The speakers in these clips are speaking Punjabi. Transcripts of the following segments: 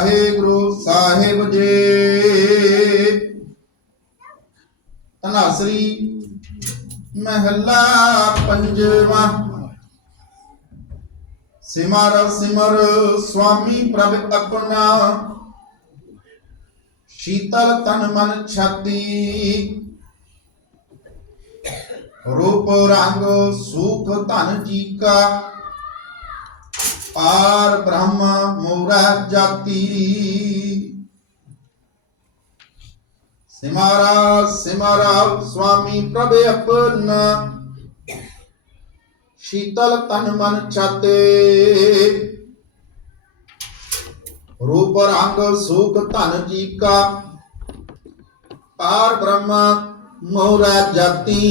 ਵਾਹਿਗੁਰੂ ਸਾਹਿਬ ਜੀ। ਤਨਾਸਰੀ ਮਹੱਲਾ ਪੰਜਵਾ। ਸਿਮਰ ਸਿਮਰ ਸੁਆਮੀ ਪ੍ਰਭ ਆਪਣਾ। ਸ਼ੀਤਲ ਤਨ ਮਨ ਛਾਤੀ। ਰੂਪ ਰੰਗ ਸੁਖ ਧਨ ਜੀ ਕਾ ਪਾਰ ਬ੍ਰਹਮ ਮੋਰਾ ਜਾਤੀ ਸਿਮਾਰਾ ਸਿਮਾਰਾ ਸੁਆਮੀ ਪ੍ਰਭ ਆਪਣਾ ਸ਼ੀਤਲ ਤਨ ਮਨ ਛਾਤੇ ਰੂਪ ਰੰਗ ਸੁਖ ਧਨ ਜੀ ਕਾ ਪਾਰ ਬ੍ਰਹਮ ਮੋਰਾ ਜਾਤੀ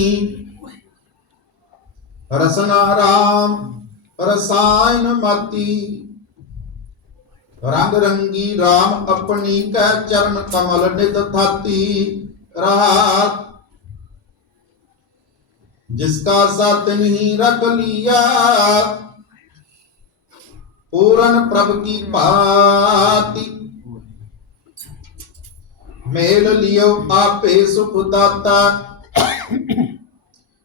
ਰਸਨਾ ਰਾਮ ਰਸਾਇਨ ਮਾਤੀ। ਰੰਗ ਰੰਗੀ RAM ਆਪਣੀ ਕੈ ਚਰਨ ਕਮਲ ਨਿਤ ਥਾਤੀ ਜਿਸ ਜਿਸਕਾ ਸਾਥ ਨਹੀਂ ਰਖ ਲਿਆ, ਪੂਰਨ ਪ੍ਰਭ ਕੀ ਭਾਤੀ। ਮੇਲ ਲਿਓ ਆਪੇ ਸੁਖ ਦਾਤਾ।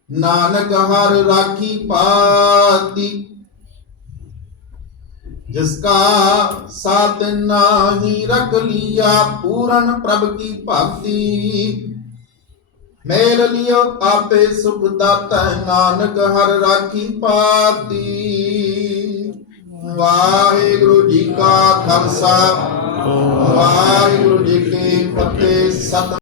ਨਾਨਕ ਹਰ ਰਾਖੀ ਪਾਤੀ। जिसका साथ नाही रख लिया पूरन प्रभ की भक्ति मेल लियो आपे सुख दाता नानक हर राखी पाती ਵਾਹਿਗੁਰੂ ਜੀ ਕਾ ਖਾਲਸਾ ਵਾਹਿਗੁਰੂ ਜੀ ਕੀ ਫਤਿਹ ਸਤਿ